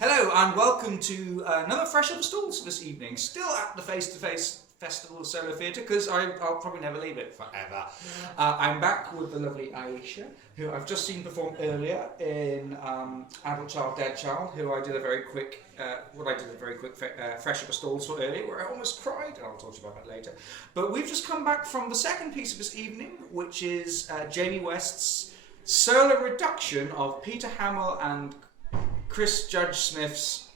Hello and welcome to another Fresh Up Stalls this evening. Still at the Face to Face Festival of Solo Theatre because I'll probably never leave it forever. I'm back with the lovely Ayesha, who I've just seen perform earlier in Adult Child, Dead Child, who I did a very quick, Fresh Up Stalls for earlier, where I almost cried, and I'll talk to you about that later. But we've just come back from the second piece of this evening, which is Jamie West's solo reduction of Peter Hammill and Chris Judge Smith's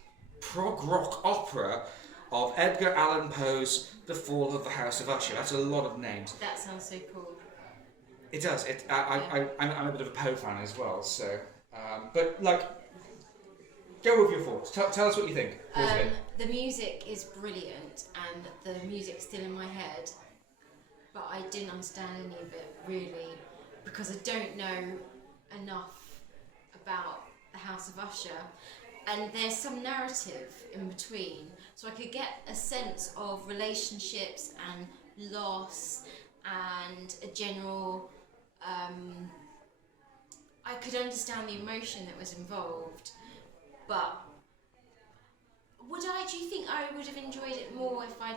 prog rock opera of Edgar Allan Poe's The Fall of the House of Usher. That's a lot of names. That sounds so cool. It does. I'm a bit of a Poe fan as well, so... but, go with your thoughts. Tell us what you think. The music is brilliant, and the music's still in my head, but I didn't understand any of it, really, because I don't know enough about the House of Usher, and there's some narrative in between, so I could get a sense of relationships and loss and a general I could understand the emotion that was involved, but do you think I would have enjoyed it more if I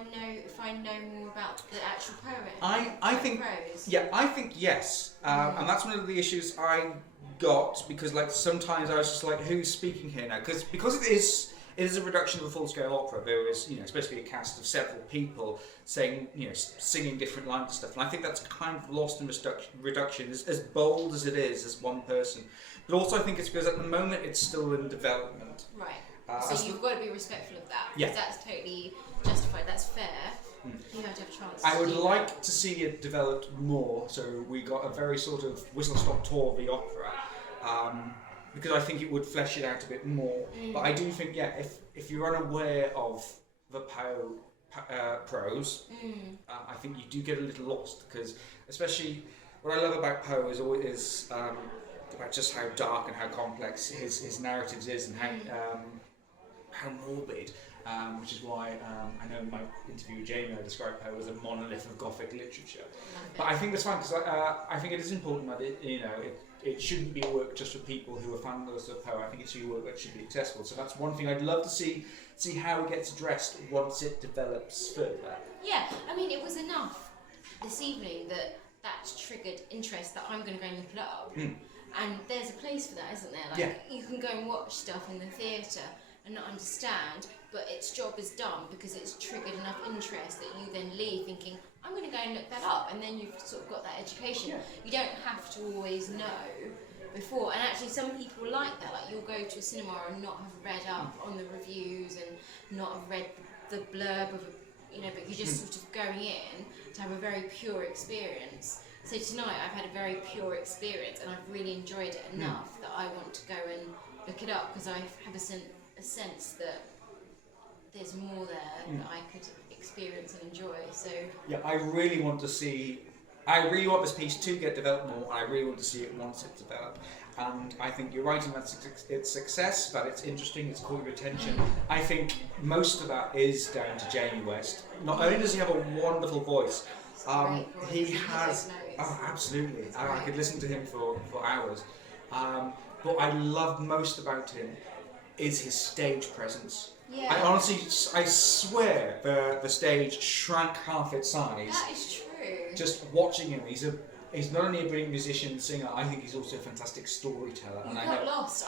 know more about the actual poem? I think prose? Yeah, I think yes. And that's one of the issues I got, because sometimes I was just like, who's speaking here now? Because it is a reduction of a full-scale opera. There is, especially a cast of several people saying, singing different lines and stuff. And I think that's kind of lost in reduction, as bold as it is as one person. But also I think it's because at the moment it's still in development. Right. So you've got to be respectful of that. Yeah. Because that's totally justified. That's fair. You have to have a chance. I would like to see it developed more. So we got a very sort of whistle-stop tour of the opera. Because I think it would flesh it out a bit more. But I do think, if you're unaware of the Poe prose, I think you do get a little lost, because especially what I love about Poe is always about just how dark and how complex his narratives is, and how morbid. Which is why I know in my interview with Jamie I described Poe as a monolith of Gothic literature. But I think that's fine, because I think it is important that it shouldn't be a work just for people who are fans of Poe. I think it should be a work that should be accessible. So that's one thing I'd love to see how it gets addressed once it develops further. Yeah, I mean, it was enough this evening that's triggered interest that I'm going to go and look it up. And there's a place for that, isn't there? You can go and watch stuff in the theatre and not understand, but its job is done because it's triggered enough interest that you then leave thinking, I'm going to go and look that up, and then you've sort of got that education. Yeah. You don't have to always know before, and actually some people like that, you'll go to a cinema and not have read up on the reviews and not have read the blurb of but you're just sort of going in to have a very pure experience. So tonight I've had a very pure experience, and I've really enjoyed it enough that I want to go and look it up, because I have a sense that there's more there that I could experience and enjoy. So yeah, I really want this piece to get developed more. I really want to see it once it's developed. And I think you're right in that it's success, that it's interesting, it's caught your attention. I think most of that is down to Jamie West. Not only does he have a wonderful voice, he has... Oh, absolutely. I could listen to him for hours. What I love most about him is his stage presence. Yeah. I swear the stage shrank half its size. That is true. Just watching him, he's not only a brilliant musician and singer, I think he's also a fantastic storyteller. I got lost.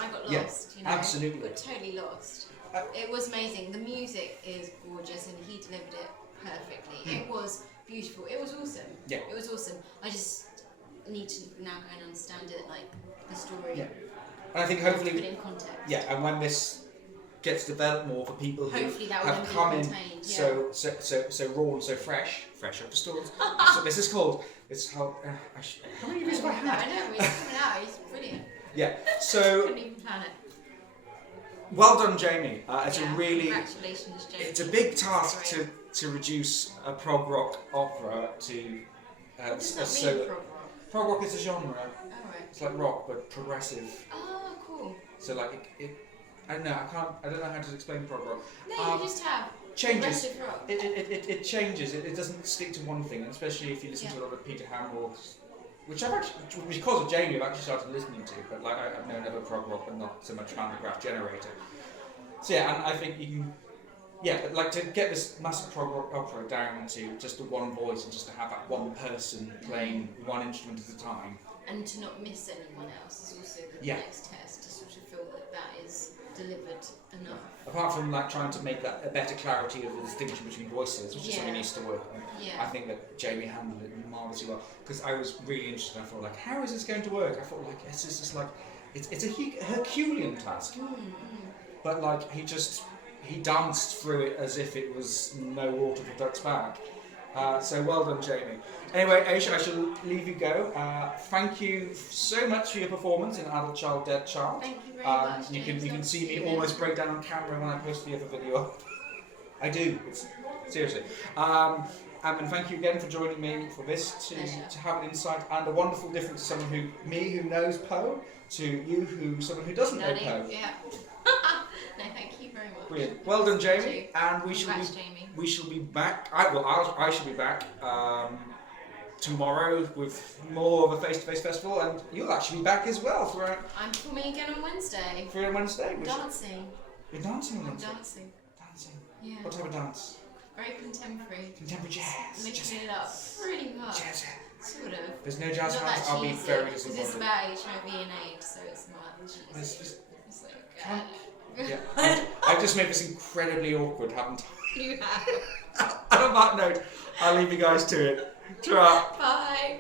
Absolutely. I got totally lost. It was amazing. The music is gorgeous, and he delivered it perfectly. It was beautiful. It was awesome. Yeah. It was awesome. I just need to now go and understand it, the story. Yeah. And I think hopefully... Put it in context. Yeah, and when this gets developed more for people who have come in so raw and so fresh up the stalls. So this is called... how many years have I had? I know, he's coming out, he's brilliant. Yeah, so... Couldn't even plan it. Well done, Jamie. Congratulations, Jamie. It's a big task to reduce a prog rock opera to... what does that mean, prog rock? Prog rock is a genre. Oh, right. It's like rock, but progressive. Oh, cool. So I don't know. I don't know how to explain prog rock. No, you just have changes. Rock. It changes. It doesn't stick to one thing, and especially if you listen to a lot of Peter Hammill, which because of Jamie, I've actually started listening to. But I've known other prog rock, but not so much Fantagraph Generator. So yeah, and I think you can, yeah, but like to get this massive opera down to just the one voice and just to have that one person playing one instrument at a time. And to not miss anyone else is also the next test, to sort of feel that that is delivered enough. Apart from like trying to make that a better clarity of the distinction between voices, which is something he needs to work on. I think that Jamie handled it marvellously well, because I was really interested. I thought like, how is this going to work? I thought like, it's just like, it's a Herculean task, but like he danced through it as if it was no water for duck's back. So well done, Jamie. Anyway, Ayesha, I shall leave you go. Thank you so much for your performance in Adult Child, Dead Child. Thank you very much. You can see me almost break down on camera when I post the other video up. I do. Seriously. And thank you again for joining me for this, to have an insight and a wonderful difference to someone who knows Poe, to you someone who doesn't know Poe. Yeah. No, thank you very much. Brilliant. Well done, Jamie. And we shall be back. I shall be back tomorrow with more of a face-to-face festival, and you'll actually be back as well I'm performing again on Wednesday. On Wednesday. Dancing. You're dancing on I'm Wednesday. dancing. Yeah. What type of dance? Very contemporary. Contemporary jazz. Mixing it up pretty much. Jazz. Sort of. There's no jazz not hands. that I'll be cheesy, very because disappointed. it's about HIV and AIDS, so it's not cheesy. It's like. Yeah. I've just made this incredibly awkward, haven't I? You have. And on that note, I'll leave you guys to it. Ta-ra. Bye.